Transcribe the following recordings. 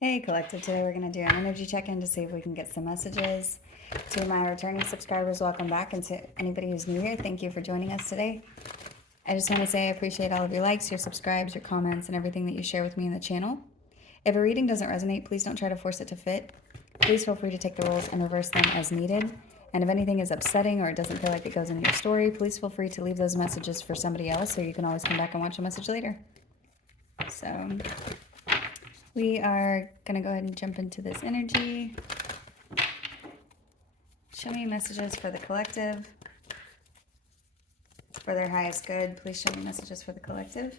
Hey Collective, today we're going to do an energy check-in to see if we can get some messages. To my returning subscribers, welcome back, and to anybody who's new here, thank you for joining us today. I just want to say I appreciate all of your likes, your subscribes, your comments, and everything that you share with me in the channel. If a reading doesn't resonate, please don't try to force it to fit. Please feel free to take the roles and reverse them as needed. And if anything is upsetting or it doesn't feel like it goes into your story, please feel free to leave those messages for somebody else, or you can always come back and watch a message later. So we are going to go ahead and jump into this energy. Show me messages for the collective. For their highest good, please show me messages for the collective.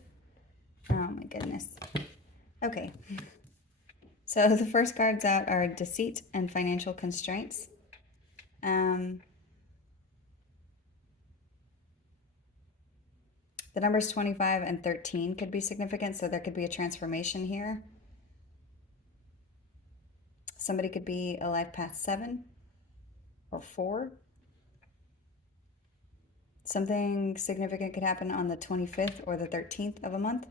Oh my goodness. Okay. So the first cards out are deceit and financial constraints. The numbers 25 and 13 could be significant, so there could be a transformation here. Somebody could be a life path 7 or 4. Something significant could happen on the 25th or the 13th of a month.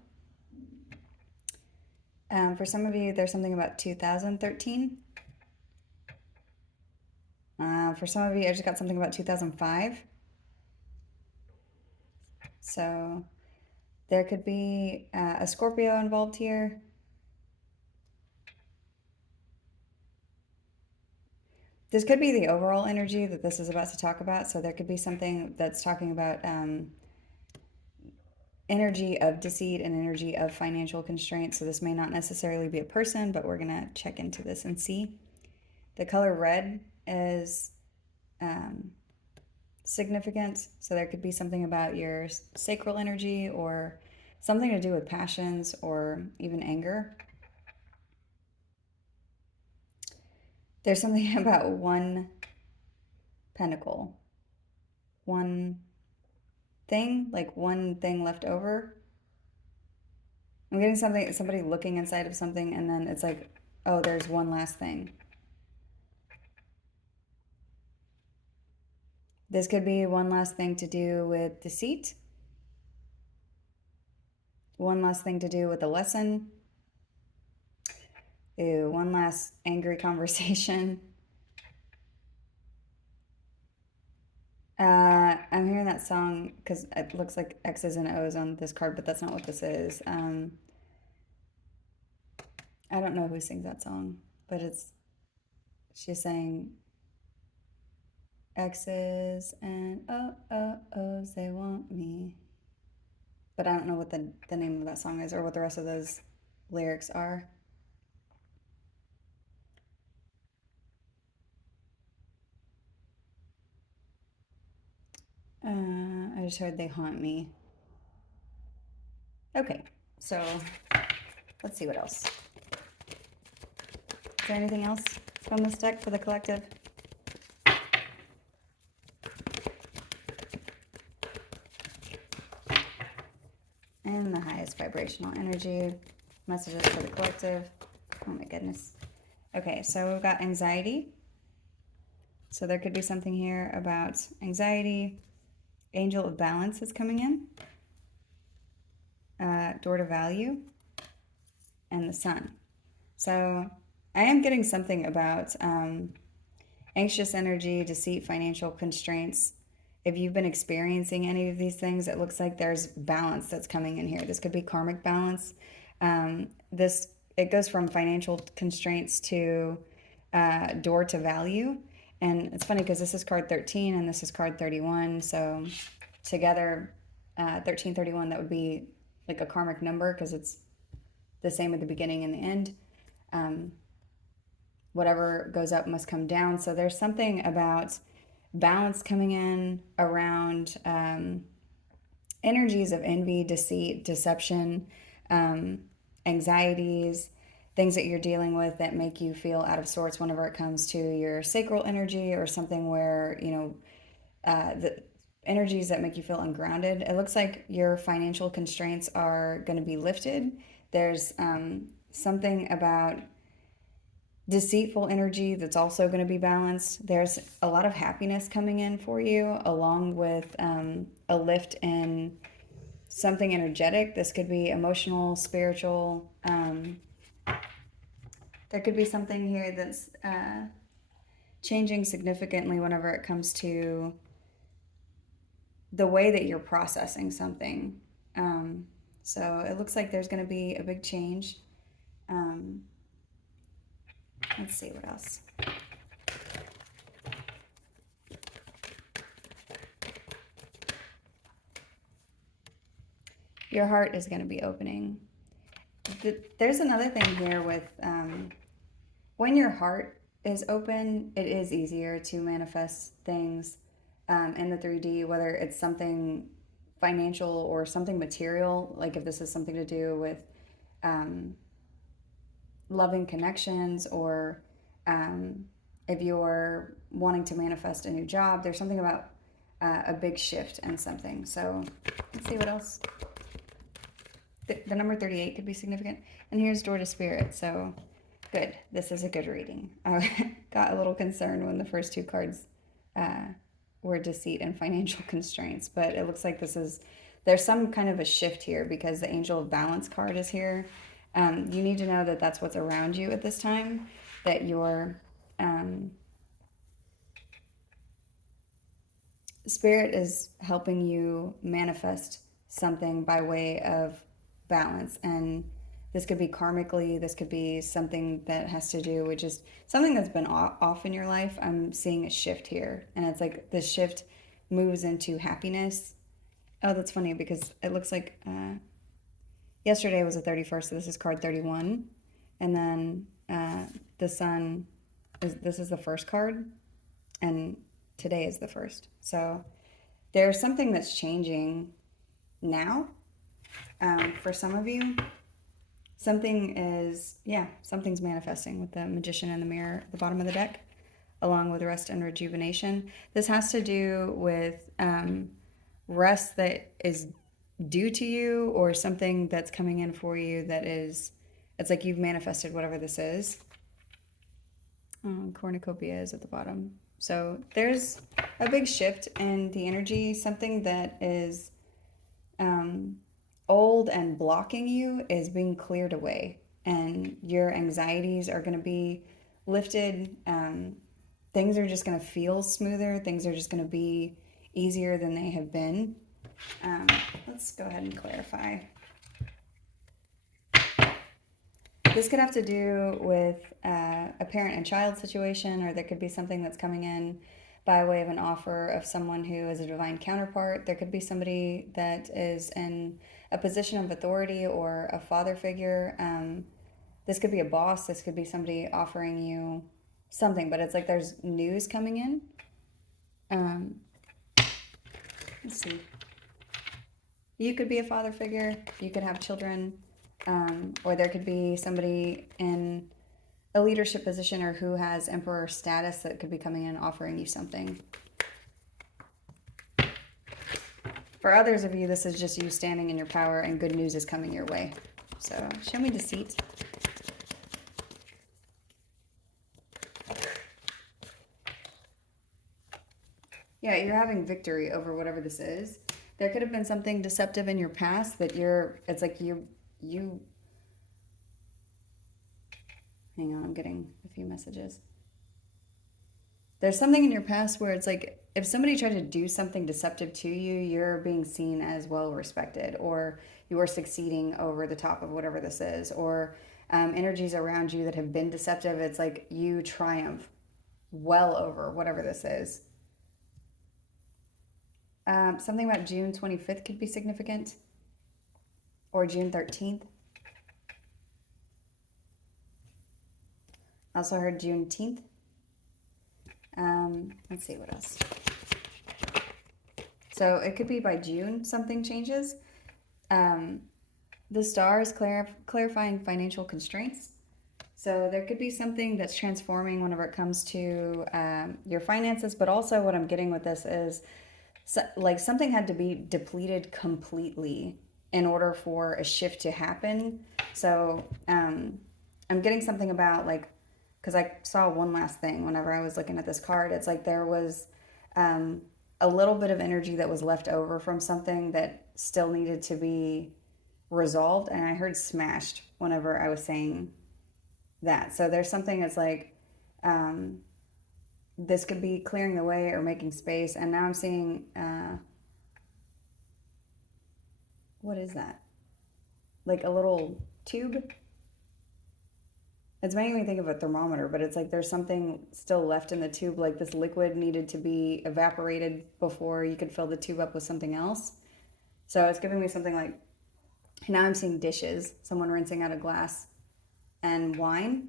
For some of you, there's something about 2013. For some of you, I just got something about 2005. So there could be a Scorpio involved here. This could be the overall energy that this is about to talk about. So there could be something that's talking about energy of deceit and energy of financial constraints. So this may not necessarily be a person, but we're going to check into this and see. The color red is significant. So there could be something about your sacral energy or something to do with passions or even anger. There's something about one pentacle, one thing, like one thing left over. I'm getting somebody looking inside of something, and then it's like, oh, there's one last thing. This could be one last thing to do with deceit, one last thing to do with a lesson. Ew, one last angry conversation. I'm hearing that song because it looks like X's and O's on this card, but that's not what this is. I don't know who sings that song, but she's saying X's and O's, they want me. But I don't know what the name of that song is or what the rest of those lyrics are. I just heard they haunt me. Okay, so let's see what else. Is there anything else from this deck for the collective? And the highest vibrational energy, messages for the collective. Oh my goodness. Okay, so we've got anxiety. So there could be something here about anxiety. Angel of Balance is coming in. Door to Value. And the Sun. So I am getting something about anxious energy, deceit, financial constraints. If you've been experiencing any of these things, it looks like there's balance that's coming in here. This could be karmic balance. It goes from financial constraints to door to value. And it's funny because this is card 13 and this is card 31. So together, 1331, that would be like a karmic number because it's the same at the beginning and the end. Whatever goes up must come down. So there's something about balance coming in around energies of envy, deceit, deception, anxieties, things that you're dealing with that make you feel out of sorts whenever it comes to your sacral energy or something where, the energies that make you feel ungrounded. It looks like your financial constraints are going to be lifted. There's something about deceitful energy that's also going to be balanced. There's a lot of happiness coming in for you, along with a lift in something energetic. This could be emotional, spiritual. There could be something here that's changing significantly whenever it comes to the way that you're processing something. So it looks like there's going to be a big change. Um, let's see what else. Your heart is going to be opening. There's another thing here with when your heart is open, it is easier to manifest things in the 3D, whether it's something financial or something material, like if this is something to do with um, loving connections, or if you're wanting to manifest a new job, there's something about a big shift in something. So let's see what else. The number 38 could be significant. And here's Door to Spirit. So good. This is a good reading. I got a little concerned when the first two cards were deceit and financial constraints, but it looks like there's some kind of a shift here because the Angel of Balance card is here. You need to know that that's what's around you at this time, that your spirit is helping you manifest something by way of balance. And this could be karmically, this could be something that has to do with just something that's been off in your life. I'm seeing a shift here, and it's like this shift moves into happiness. Oh, that's funny because it looks like yesterday was the 31st, so this is card 31. And then the sun, this is the first card, and today is the first. So there's something that's changing now for some of you. Something's manifesting with the Magician and the Mirror at the bottom of the deck, along with rest and rejuvenation. This has to do with rest that is due to you, or something that's coming in for you that is, it's like you've manifested whatever this is. Cornucopia is at the bottom. So there's a big shift in the energy. Something that is old and blocking you is being cleared away, and your anxieties are going to be lifted. Things are just going to feel smoother. Things are just going to be easier than they have been. Let's go ahead and clarify. This could have to do with a parent and child situation, or there could be something that's coming in by way of an offer of someone who is a divine counterpart. There could be somebody that is in a position of authority or a father figure. This could be a boss. This could be somebody offering you something, but it's like there's news coming in. Let's see. You could be a father figure. You could have children. Or there could be somebody in a leadership position or who has emperor status that could be coming in offering you something. For others of you, this is just you standing in your power and good news is coming your way. So show me deceit. Yeah, you're having victory over whatever this is. There could have been something deceptive in your past that it's like you hang on, I'm getting a few messages. There's something in your past where it's like if somebody tried to do something deceptive to you, you're being seen as well respected, or you are succeeding over the top of whatever this is, or energies around you that have been deceptive. It's like you triumph well over whatever this is. Something about June 25th could be significant, or June 13th. Also heard Juneteenth. Let's see what else. So it could be by June something changes. The star is clarifying financial constraints. So there could be something that's transforming whenever it comes to your finances, but also what I'm getting with this is like something had to be depleted completely in order for a shift to happen. So I'm getting something about like, because I saw one last thing whenever I was looking at this card. It's like there was a little bit of energy that was left over from something that still needed to be resolved. And I heard smashed whenever I was saying that. So there's something that's like, um, this could be clearing the way or making space. And now I'm seeing, what is that? Like a little tube. It's making me think of a thermometer, but it's like there's something still left in the tube. Like this liquid needed to be evaporated before you could fill the tube up with something else. So it's giving me something like, now I'm seeing dishes, someone rinsing out a glass, and wine.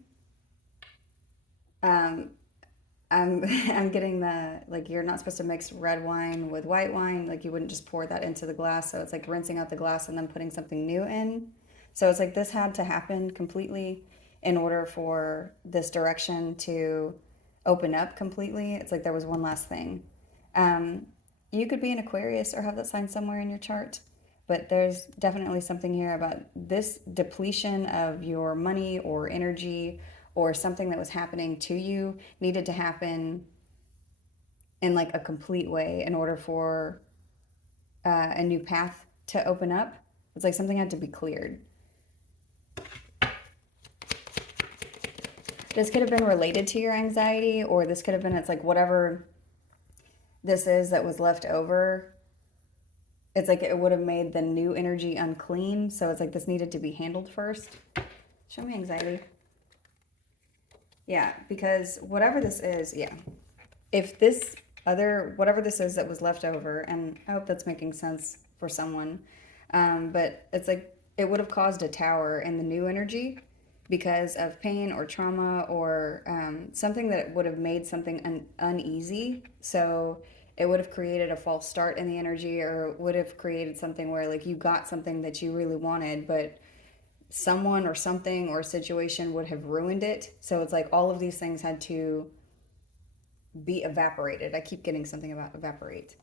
Um, I'm I'm getting the, like, you're not supposed to mix red wine with white wine. Like you wouldn't just pour that into the glass. So it's like rinsing out the glass and then putting something new in. So it's like this had to happen completely in order for this direction to open up completely. It's like there was one last thing. Um, you could be an Aquarius or have that sign somewhere in your chart, but there's definitely something here about this depletion of your money or energy or something that was happening to you needed to happen in like a complete way in order for a new path to open up. It's like something had to be cleared. This could have been related to your anxiety, or this could have been, it's like whatever this is that was left over, it's like it would have made the new energy unclean. So it's like this needed to be handled first. Show me anxiety. Yeah, because whatever this is, yeah. If this other, whatever this is that was left over, and I hope that's making sense for someone, but it's like it would have caused a tower in the new energy because of pain or trauma or something that would have made something uneasy. So it would have created a false start in the energy, or would have created something where like you got something that you really wanted, but someone or something or a situation would have ruined it. So it's like all of these things had to be evaporated. I keep getting something about evaporate.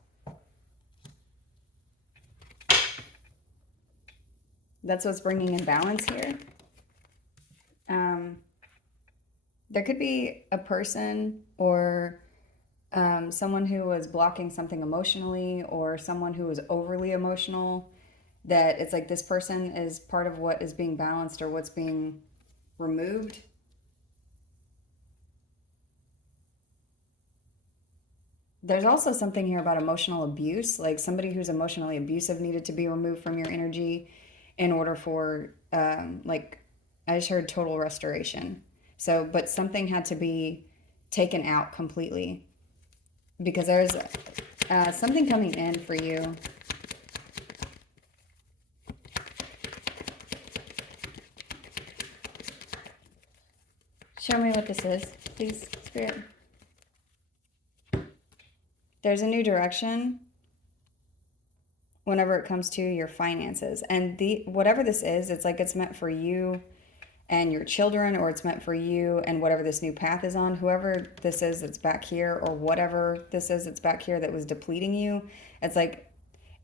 That's what's bringing in balance here. There could be a person or someone who was blocking something emotionally, or someone who was overly emotional, that it's like this person is part of what is being balanced or what's being removed. There's also something here about emotional abuse, like somebody who's emotionally abusive needed to be removed from your energy in order for, like, I just heard total restoration. So, but something had to be taken out completely because there's something coming in for you. Show me what this is, please, Spirit. There's a new direction whenever it comes to your finances. And the whatever this is, it's like it's meant for you and your children, or it's meant for you and whatever this new path is on. Whoever this is that's back here, or whatever this is that's back here that was depleting you, it's like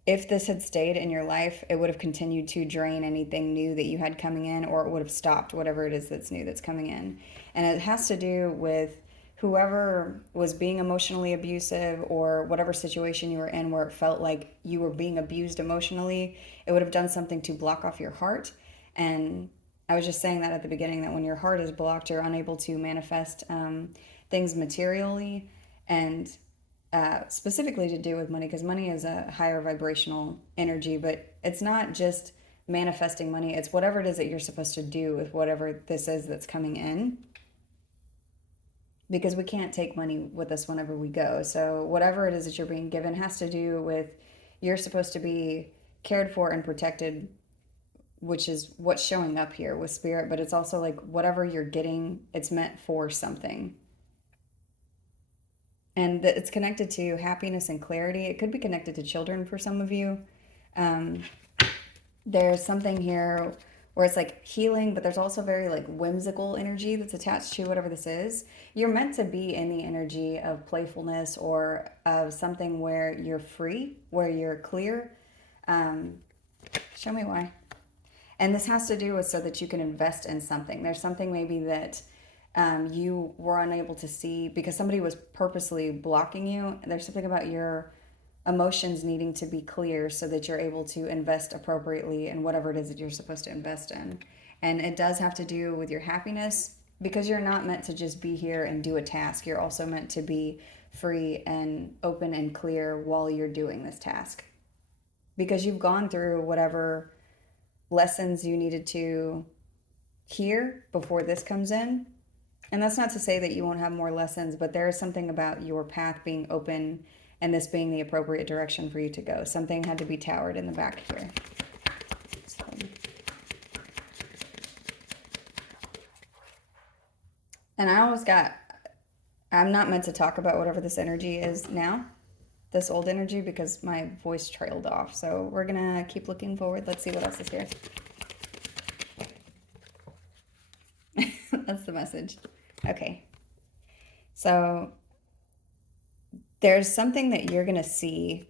if this had stayed in your life, it would have continued to drain anything new that you had coming in, or it would have stopped whatever it is that's new that's coming in. And it has to do with whoever was being emotionally abusive, or whatever situation you were in where it felt like you were being abused emotionally. It would have done something to block off your heart. And I was just saying that at the beginning, that when your heart is blocked, you're unable to manifest things materially, and specifically to do with money, because money is a higher vibrational energy. But it's not just manifesting money, it's whatever it is that you're supposed to do with whatever this is that's coming in, because we can't take money with us whenever we go. So whatever it is that you're being given has to do with, you're supposed to be cared for and protected, which is what's showing up here with spirit. But it's also like whatever you're getting, it's meant for something. And it's connected to happiness and clarity. It could be connected to children for some of you. Um, there's something here where it's like healing, but there's also very like whimsical energy that's attached to whatever this is. You're meant to be in the energy of playfulness, or of something where you're free, where you're clear. Um, Show me why. And this has to do with so that you can invest in something. There's something maybe that you were unable to see because somebody was purposely blocking you. There's something about your emotions needing to be clear so that you're able to invest appropriately in whatever it is that you're supposed to invest in. And it does have to do with your happiness, because you're not meant to just be here and do a task. You're also meant to be free and open and clear while you're doing this task. Because you've gone through whatever lessons you needed to hear before this comes in. And that's not to say that you won't have more lessons, but there is something about your path being open and this being the appropriate direction for you to go. Something had to be towered in the back here. So. And I'm not meant to talk about whatever this energy is now, this old energy, because my voice trailed off. So we're going to keep looking forward. Let's see what else is here. That's the message. Okay. So there's something that you're going to see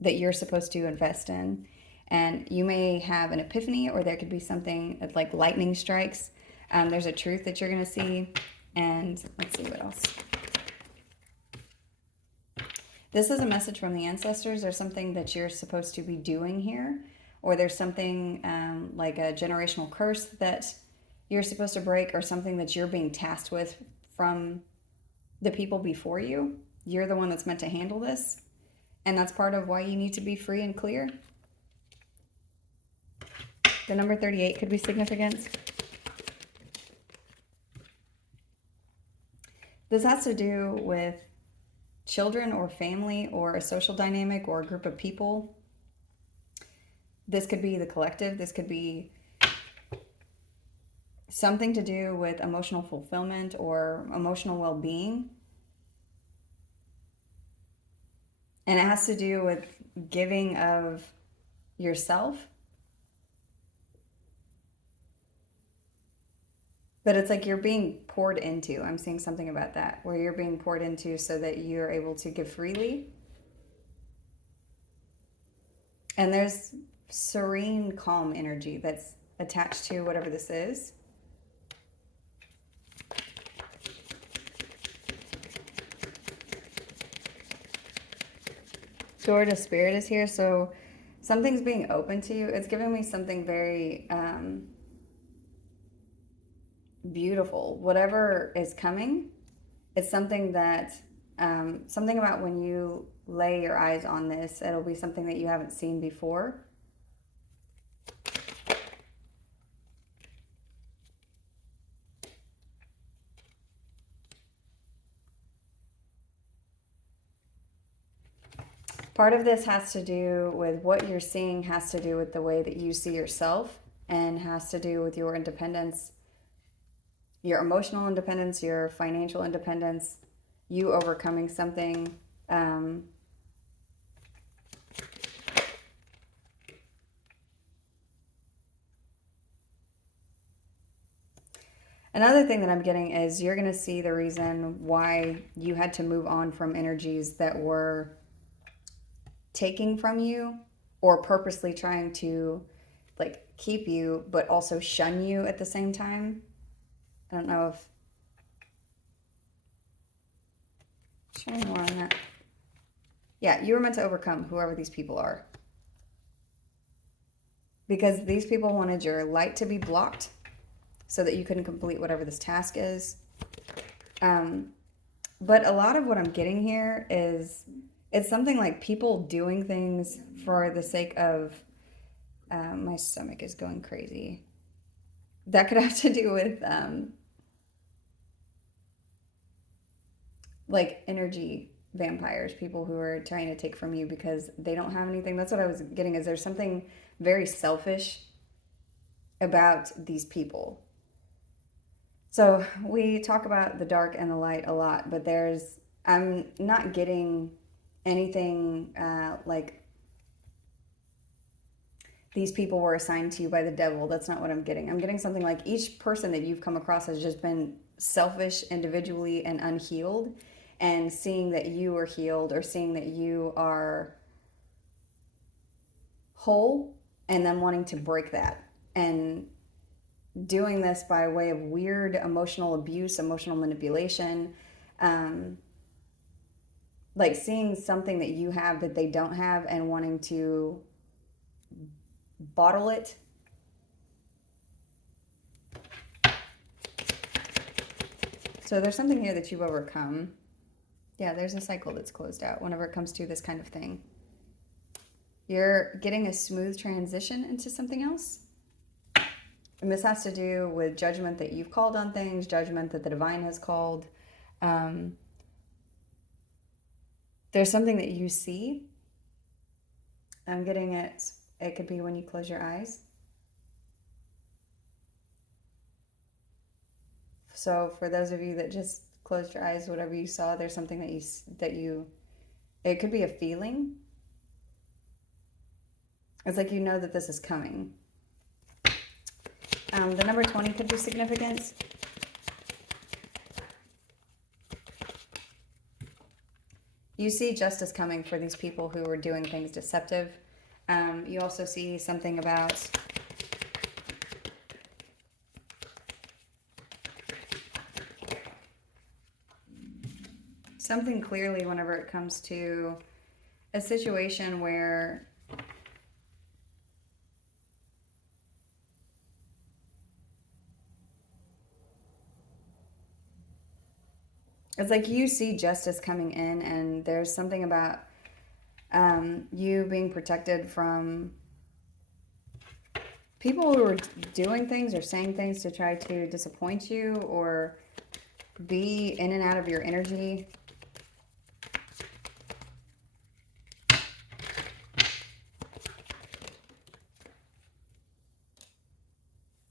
that you're supposed to invest in. And you may have an epiphany, or there could be something like lightning strikes. There's a truth that you're going to see. And let's see what else. This is a message from the ancestors. There's something that you're supposed to be doing here. Or there's something like a generational curse that you're supposed to break, or something that you're being tasked with from the people before you. You're the one that's meant to handle this. And that's part of why you need to be free and clear. The number 38 could be significant. This has to do with children or family or a social dynamic or a group of people. This could be the collective. This could be something to do with emotional fulfillment or emotional well-being. And it has to do with giving of yourself. But it's like you're being poured into. I'm seeing something about that, where you're being poured into so that you're able to give freely. And there's serene, calm energy that's attached to whatever this is. Sword of Spirit is here, so something's being open to you. It's giving me something very beautiful. Whatever is coming, it's something that, something about when you lay your eyes on this, it'll be something that you haven't seen before. Part of this has to do with what you're seeing, has to do with the way that you see yourself, and has to do with your independence, your emotional independence, your financial independence, you overcoming something. Another thing that I'm getting is you're going to see the reason why you had to move on from energies that were taking from you or purposely trying to like keep you but also shun you at the same time. I don't know if show me more on that. Yeah, you were meant to overcome whoever these people are, because these people wanted your light to be blocked so that you couldn't complete whatever this task is. But a lot of what I'm getting here is it's something like people doing things for the sake of, my stomach is going crazy. That could have to do with like energy vampires, people who are trying to take from you because they don't have anything. That's what I was getting, is there's something very selfish about these people. So we talk about the dark and the light a lot, but I'm not getting anything like these people were assigned to you by the devil. That's not what I'm getting. I'm getting something like each person that you've come across has just been selfish individually and unhealed, and seeing that you are healed or seeing that you are whole and then wanting to break that, and doing this by way of weird emotional abuse, emotional manipulation, like seeing something that you have that they don't have and wanting to bottle it. So there's something here that you've overcome. Yeah, there's a cycle that's closed out whenever it comes to this kind of thing. You're getting a smooth transition into something else. And this has to do with judgment that you've called on things, judgment that the divine has called. There's something that you see. I'm getting it. It could be when you close your eyes. So for those of you that just closed your eyes, whatever you saw, there's something that you it could be a feeling. It's like you know that this is coming. The number 20 could be significant. You see justice coming for these people who are doing things deceptive. You also see something about something clearly whenever it comes to a situation where it's like you see justice coming in, and there's something about you being protected from people who are doing things or saying things to try to disappoint you or be in and out of your energy.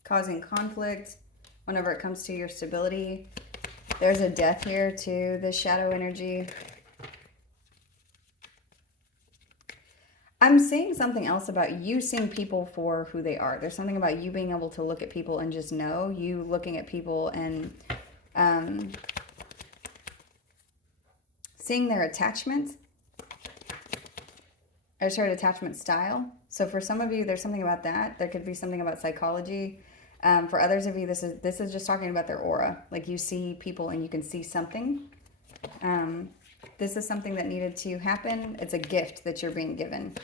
Causing conflict whenever it comes to your stability. There's a death here to this shadow energy. I'm seeing something else about you seeing people for who they are. There's something about you being able to look at people and just know. You looking at people and seeing their attachment. Or sorry, attachment style. So for some of you, there's something about that. There could be something about psychology. For others of you, this is just talking about their aura. Like you see people and you can see something. This is something that needed to happen. It's a gift that you're being given.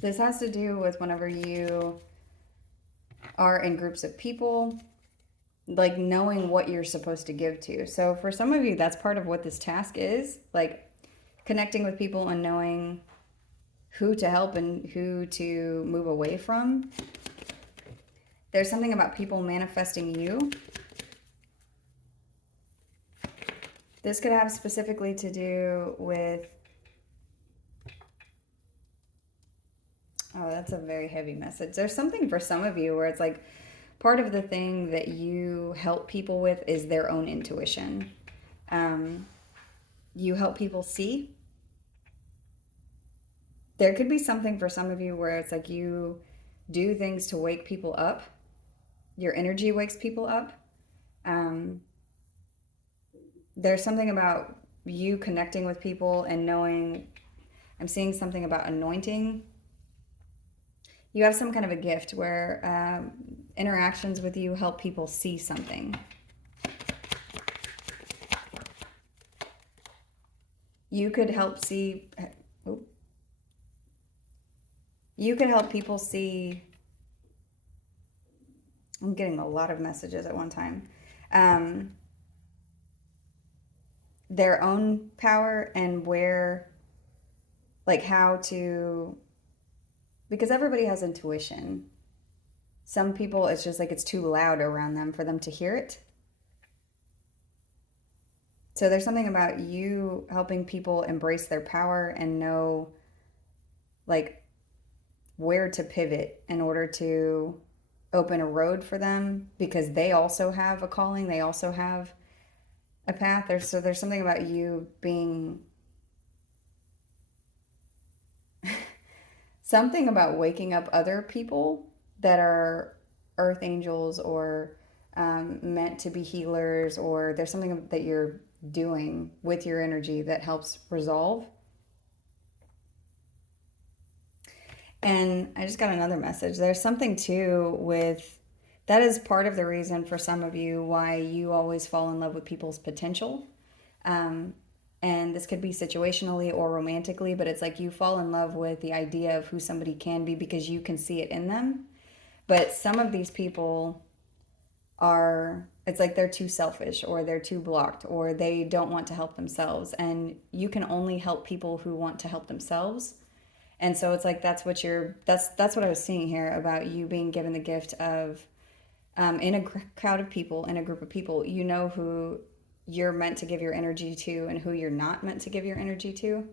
This has to do with whenever you are in groups of people, like knowing what you're supposed to give to. So for some of you, that's part of what this task is, like connecting with people and knowing who to help and who to move away from. There's something about people manifesting you. This could have specifically to do with, oh, that's a very heavy message. There's something for some of you where it's like part of the thing that you help people with is their own intuition. You help people see. There could be something for some of you where it's like you do things to wake people up. Your energy wakes people up. There's something about you connecting with people and knowing, I'm seeing something about anointing. You have some kind of a gift where interactions with you help people see something. You could help see, you could help people see, I'm getting a lot of messages at one time, their own power and where, like how to, because everybody has intuition. Some people, it's just like it's too loud around them for them to hear it. So there's something about you helping people embrace their power and know like where to pivot in order to open a road for them, because they also have a calling, they also have a path. There's something about you being something about waking up other people that are earth angels or meant to be healers, or there's something that you're doing with your energy that helps resolve. And I just got another message. There's something too with that is part of the reason for some of you why you always fall in love with people's potential. And this could be situationally or romantically, but it's like you fall in love with the idea of who somebody can be because you can see it in them. But some of these people are, it's like they're too selfish, or they're too blocked, or they don't want to help themselves. And you can only help people who want to help themselves. And so it's like that's what I was seeing here about you being given the gift of, in a crowd of people, in a group of people, you know who you're meant to give your energy to and who you're not meant to give your energy to,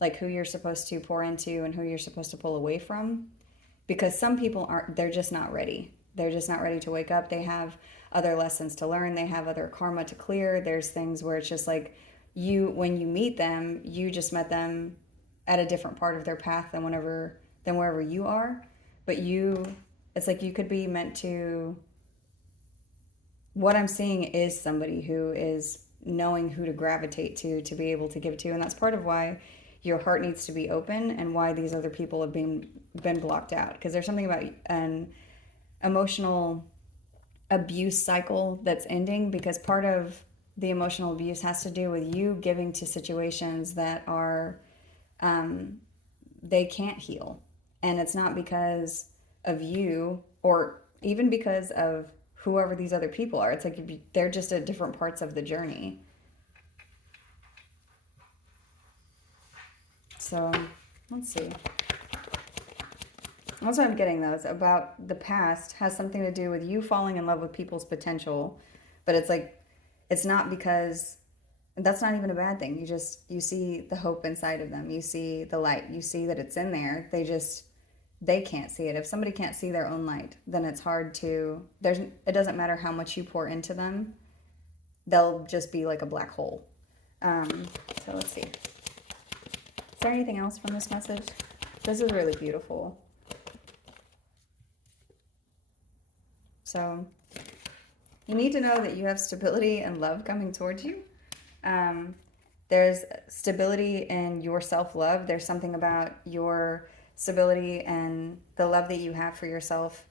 like who you're supposed to pour into and who you're supposed to pull away from. Because some people aren't, they're just not ready. They're just not ready to wake up. They have other lessons to learn. They have other karma to clear. There's things where it's just like when you meet them, you just met them at a different part of their path than wherever you are. But it's like you could be meant to, what I'm seeing is somebody who is knowing who to gravitate to be able to give to. And that's part of why your heart needs to be open and why these other people have been blocked out. Because there's something about an emotional abuse cycle that's ending, because part of the emotional abuse has to do with you giving to situations that are, they can't heal. And it's not because of you, or even because of whoever these other people are. It's like they're just at different parts of the journey. So let's see. That's what I'm getting, those about the past has something to do with you falling in love with people's potential. But it's like, it's not because, that's not even a bad thing. You see the hope inside of them. You see the light. You see that it's in there. They can't see it. If somebody can't see their own light, then it's hard to, it doesn't matter how much you pour into them. They'll just be like a black hole. So let's see. Is there anything else from this message? This is really beautiful. So you need to know that you have stability and love coming towards you. There's stability in your self-love. There's something about your stability and the love that you have for yourself.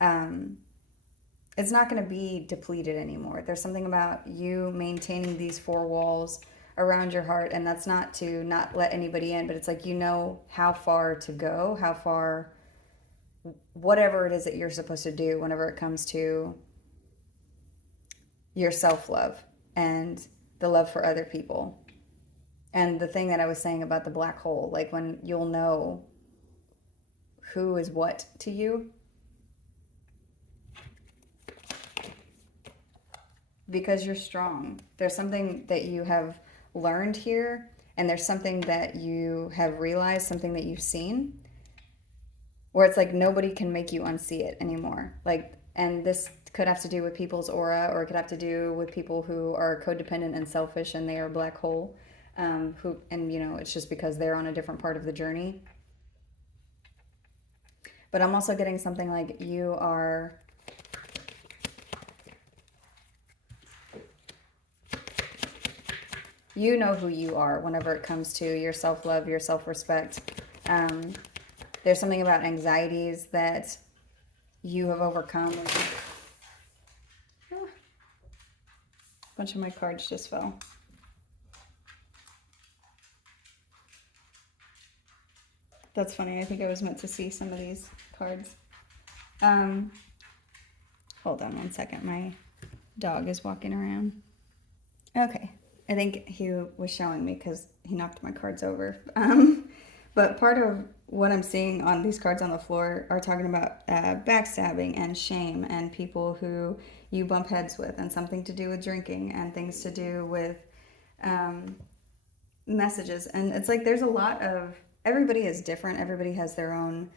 It's not going to be depleted anymore. There's something about you maintaining these four walls around your heart, and that's not to not let anybody in, but it's like you know how far to go, how far, whatever it is that you're supposed to do whenever it comes to your self-love and the love for other people. And the thing that I was saying about the black hole, like when you'll know who is what to you, because you're strong. There's something that you have learned here, and there's something that you have realized, something that you've seen, where it's like nobody can make you unsee it anymore. Like, and this could have to do with people's aura, or it could have to do with people who are codependent and selfish and they are a black hole, it's just because they're on a different part of the journey. But I'm also getting something like you know who you are whenever it comes to your self-love, your self-respect. There's something about anxieties that you have overcome. A bunch of my cards just fell. That's funny. I think I was meant to see some of these cards. Hold on one second. My dog is walking around. Okay. I think he was showing me because he knocked my cards over. But part of what I'm seeing on these cards on the floor are talking about backstabbing and shame and people who you bump heads with, and something to do with drinking and things to do with messages. And it's like there's a lot of, everybody is different. Everybody has their own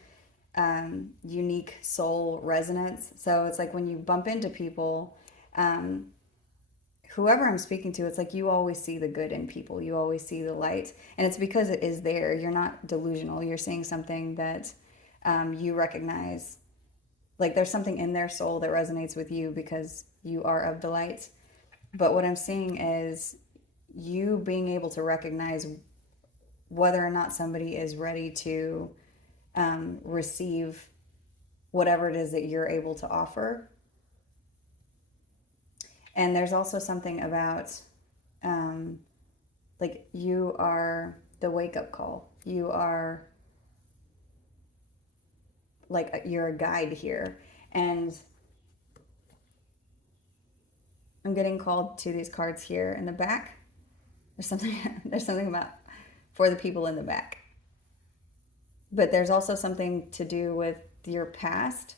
unique soul resonance. So it's like when you bump into people, whoever I'm speaking to, it's like you always see the good in people. You always see the light. And it's because it is there. You're not delusional. You're seeing something that you recognize. Like there's something in their soul that resonates with you because you are of the light. But what I'm seeing is you being able to recognize whether or not somebody is ready to receive whatever it is that you're able to offer. And there's also something about, like you are the wake-up call. You are like you're a guide here. And I'm getting called to these cards here in the back. There's something about for the people in the back. But there's also something to do with your past.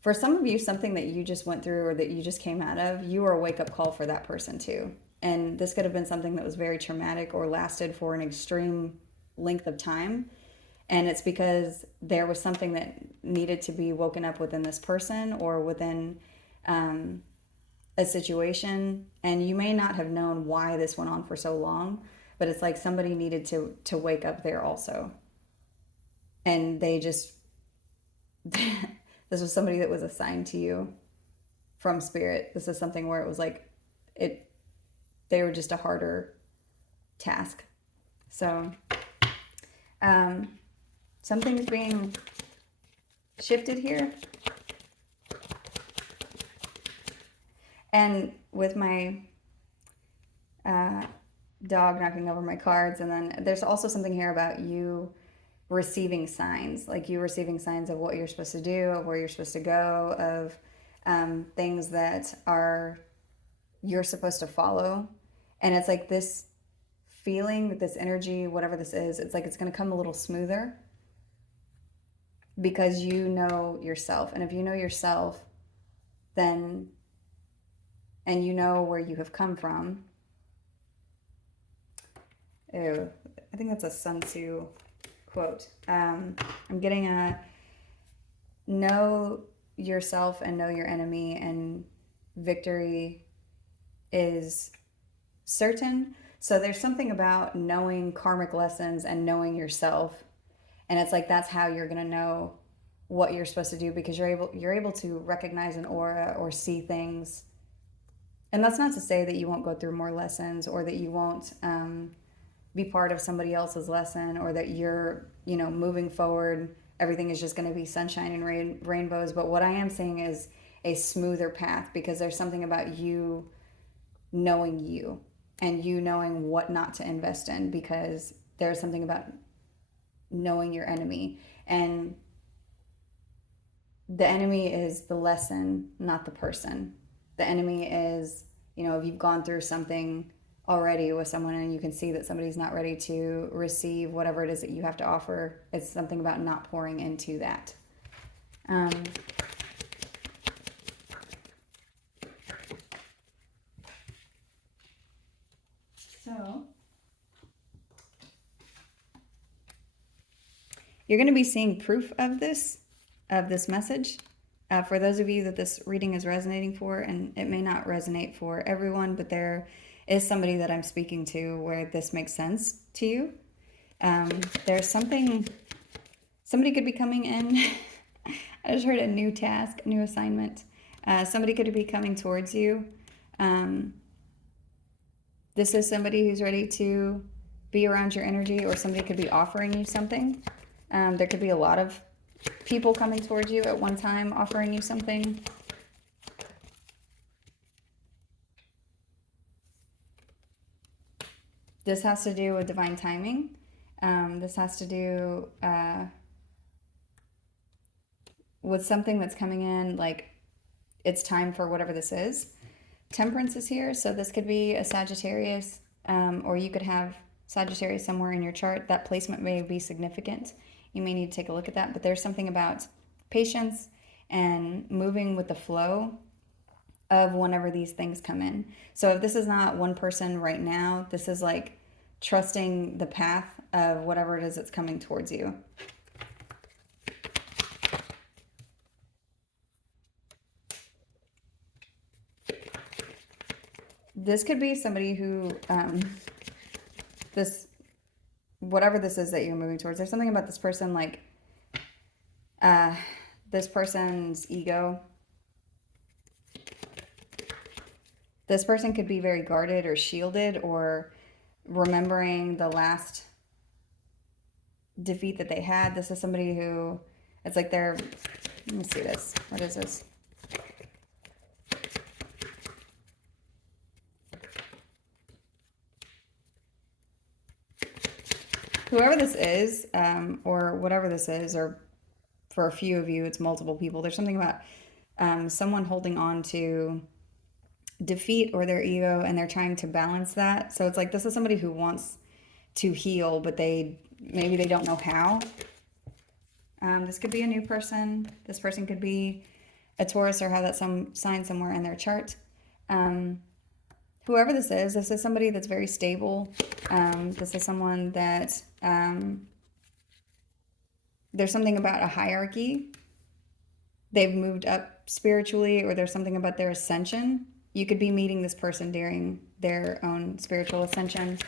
For some of you, something that you just went through or that you just came out of, you were a wake-up call for that person too. And this could have been something that was very traumatic or lasted for an extreme length of time. And it's because there was something that needed to be woken up within this person or within a situation. And you may not have known why this went on for so long, but it's like somebody needed to wake up there also. And they just, this was somebody that was assigned to you from spirit. This is something where it was like, they were just a harder task. So, something's being shifted here. And with my dog knocking over my cards, and then there's also something here about you receiving signs, like you receiving signs of what you're supposed to do, of where you're supposed to go, of things that are you're supposed to follow. And it's like this feeling, this energy, whatever this is, it's like it's going to come a little smoother because you know yourself. And if you know yourself, then, and you know where you have come from. Ew, I think that's a Sun Tzu quote. I'm getting a know yourself and know your enemy, and victory is certain. So there's something about knowing karmic lessons and knowing yourself, and it's like that's how you're going to know what you're supposed to do, because you're able to recognize an aura or see things. And that's not to say that you won't go through more lessons, or that you won't be part of somebody else's lesson, or that you're, moving forward, everything is just going to be sunshine and rainbows. But what I am saying is a smoother path, because there's something about you knowing you and you knowing what not to invest in, because there's something about knowing your enemy. And the enemy is the lesson, not the person. The enemy is, if you've gone through something already with someone and you can see that somebody's not ready to receive whatever it is that you have to offer, it's something about not pouring into that. So you're going to be seeing proof of this message. For those of you that this reading is resonating for, and it may not resonate for everyone, but there is somebody that I'm speaking to where this makes sense to you. There's somebody could be coming in. I just heard a new task, new assignment. Somebody could be coming towards you. This is somebody who's ready to be around your energy, or somebody could be offering you something. There could be a lot of people coming towards you at one time, offering you something. This has to do with divine timing. This has to do with something that's coming in, like it's time for whatever this is. Temperance is here, so this could be a Sagittarius, or you could have Sagittarius somewhere in your chart. That placement may be significant. You may need to take a look at that, but there's something about patience and moving with the flow of whenever these things come in. So if this is not one person right now, this is like trusting the path of whatever it is that's coming towards you. This could be somebody who, whatever this is that you're moving towards, there's something about this person, like this person's ego. This person could be very guarded or shielded, or remembering the last defeat that they had. This is somebody who, it's like they're, let me see this. What is this? Whoever this is, or whatever this is, or for a few of you, it's multiple people. There's something about someone holding on to defeat or their ego, and they're trying to balance that. So it's like this is somebody who wants to heal, but maybe they don't know how. This could be a new person. This person could be a Taurus or have that some sign somewhere in their chart. Whoever this is somebody that's very stable. This is someone that there's something about a hierarchy. They've moved up spiritually, or there's something about their ascension. You could be meeting this person during their own spiritual ascension.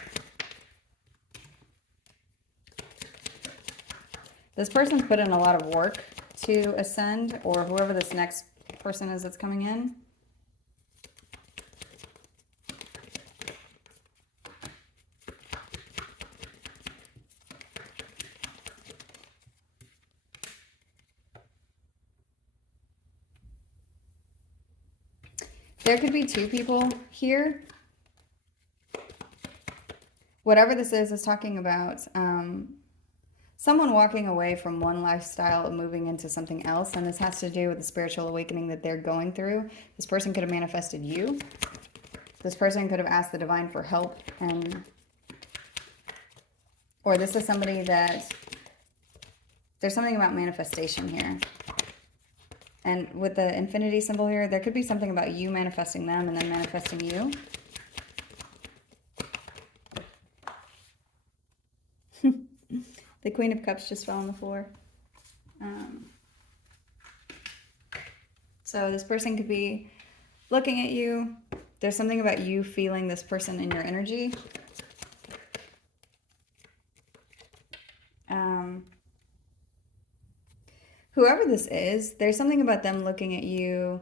This person's put in a lot of work to ascend, or whoever this next person is that's coming in. There could be two people here. Whatever this is talking about someone walking away from one lifestyle and moving into something else. And this has to do with the spiritual awakening that they're going through. This person could have manifested you. This person could have asked the divine for help. Or this is somebody that, there's something about manifestation here. And with the infinity symbol here, there could be something about you manifesting them and then manifesting you. The Queen of Cups just fell on the floor. So this person could be looking at you. There's something about you feeling this person in your energy. Whoever this is, there's something about them looking at you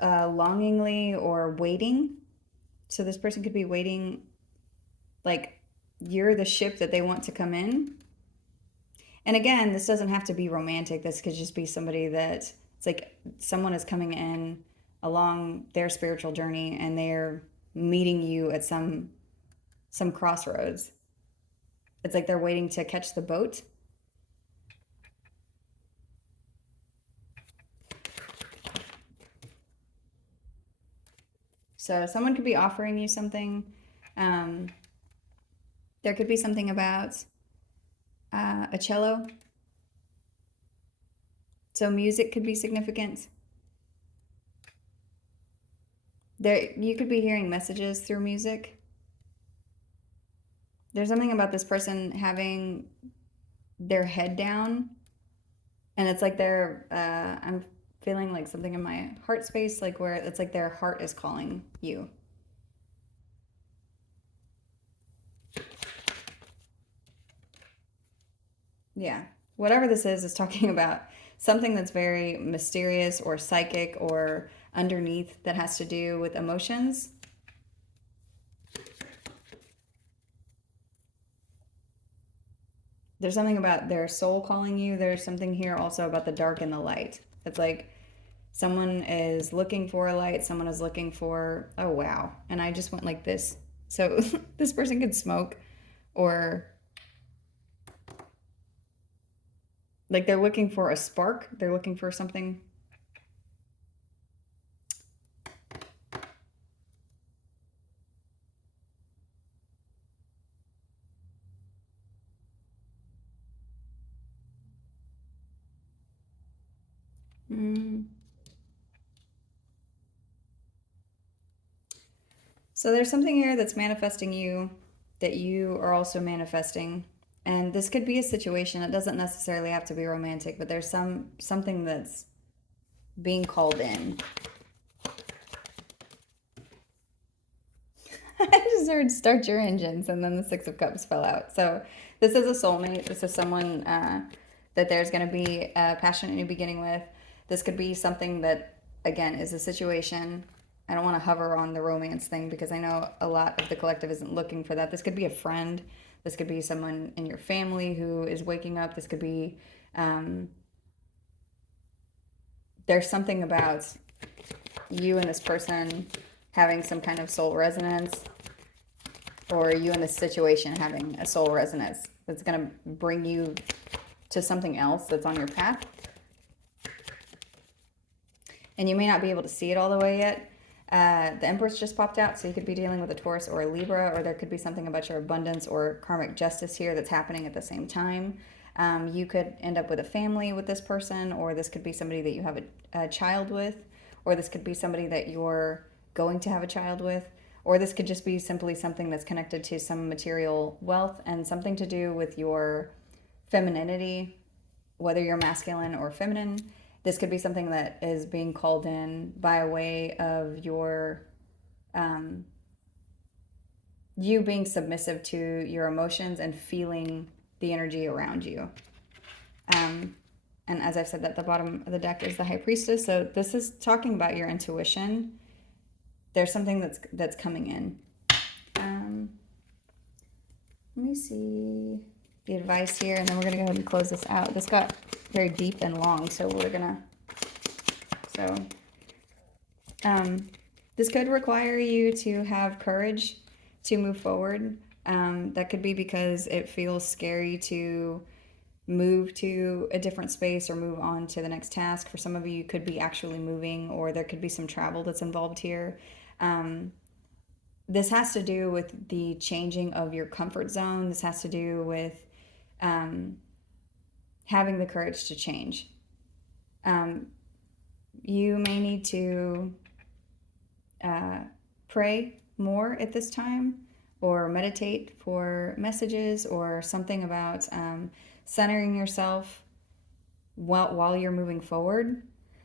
longingly or waiting. So this person could be waiting, like you're the ship that they want to come in. And again, this doesn't have to be romantic. This could just be somebody that, it's like someone is coming in along their spiritual journey and they're meeting you at some crossroads. It's like they're waiting to catch the boat. So someone could be offering you something. There could be something about a cello. So music could be significant. You could be hearing messages through music. There's something about this person having their head down. And it's like I'm feeling like something in my heart space, like where it's like their heart is calling you. Yeah. Whatever this is talking about something that's very mysterious or psychic or underneath that has to do with emotions. There's something about their soul calling you. There's something here also about the dark and the light. It's like someone is looking for a light. Someone is looking for, oh, wow. And I just went like this. So this person could smoke, or like they're looking for a spark. They're looking for something. So there's something here that's manifesting you that you are also manifesting. And this could be a situation. It doesn't necessarily have to be romantic, but there's something that's being called in. I just heard start your engines, and then the Six of Cups fell out. So this is a soulmate. This is someone that there's going to be a passionate new beginning with. This could be something that, again, is a situation. I don't want to hover on the romance thing because I know a lot of the collective isn't looking for that. This could be a friend. This could be someone in your family who is waking up. This could be, there's something about you and this person having some kind of soul resonance, or you in this situation having a soul resonance that's going to bring you to something else that's on your path. and you may not be able to see it all the way yet. The Empress just popped out, so you could be dealing with a Taurus or a Libra, or there could be something about your abundance or karmic justice here that's happening at the same time. You could end up with a family with this person, or this could be somebody that you have a child with, or this could be somebody that you're going to have a child with, or this could just be simply something that's connected to some material wealth and something to do with your femininity, whether you're masculine or feminine. This could be something that is being called in by way of your you being submissive to your emotions and feeling the energy around you. And as I've said, at the bottom of the deck is the High Priestess. So this is talking about your intuition. There's something that's coming in. Let me see the advice here, and then we're going to go ahead and close this out. This got very deep and long, so we're going to... this could require you to have courage to move forward. That could be because it feels scary to move to a different space or move on to the next task. For some of you could be actually moving, or there could be some travel that's involved here. This has to do with the changing of your comfort zone. This has to do with having the courage to change. You may need to pray more at this time, or meditate for messages, or something about centering yourself while you're moving forward.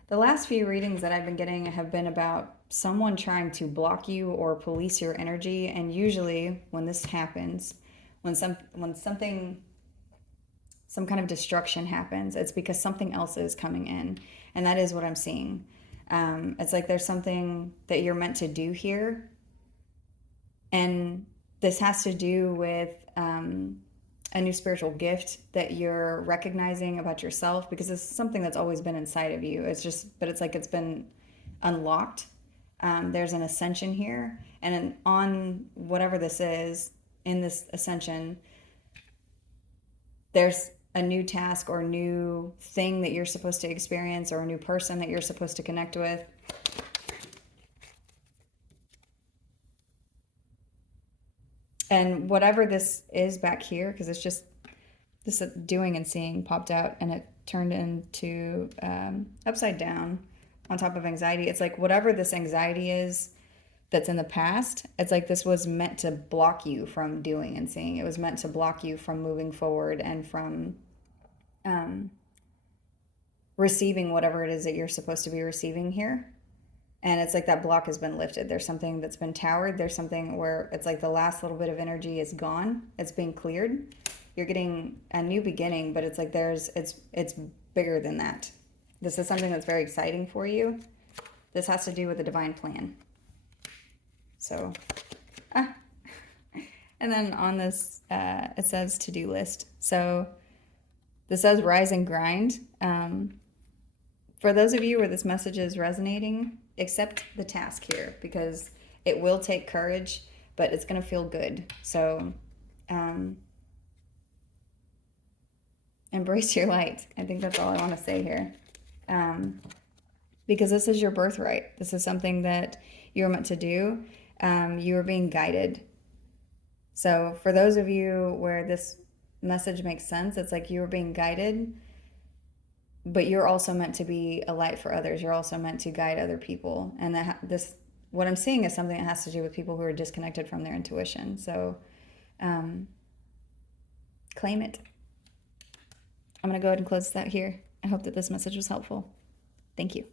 The last few readings that I've been getting have been about someone trying to block you or police your energy, and usually when this happens, when some kind of destruction happens, it's because something else is coming in, and that is what I'm seeing. It's like there's something that you're meant to do here, and this has to do with a new spiritual gift that you're recognizing about yourself, because this is something that's always been inside of you. But it's like it's been unlocked. There's an ascension here, and on whatever this is, in this ascension, there's a new task or new thing that you're supposed to experience, or a new person that you're supposed to connect with. And whatever this is back here, because it's just this doing and seeing popped out, and it turned into upside down on top of anxiety. It's like whatever this anxiety is that's in the past, it's like this was meant to block you from doing and seeing. It was meant to block you from moving forward and from receiving whatever it is that you're supposed to be receiving here. And it's like that block has been lifted. There's something that's been towered. There's something where it's like the last little bit of energy is gone. It's being cleared. You're getting a new beginning, but it's like it's bigger than that. This is something that's very exciting for you. This has to do with the divine plan. So, and then on this, it says to-do list. So this says rise and grind. For those of you where this message is resonating, accept the task here, because it will take courage, but it's going to feel good. So embrace your light. I think that's all I want to say here. Because this is your birthright. This is something that you're meant to do. You are being guided. So for those of you where this message makes sense, it's like you're being guided, but you're also meant to be a light for others. You're also meant to guide other people. And what I'm seeing is something that has to do with people who are disconnected from their intuition. So claim it. I'm going to go ahead and close this out here. I hope that this message was helpful. Thank you.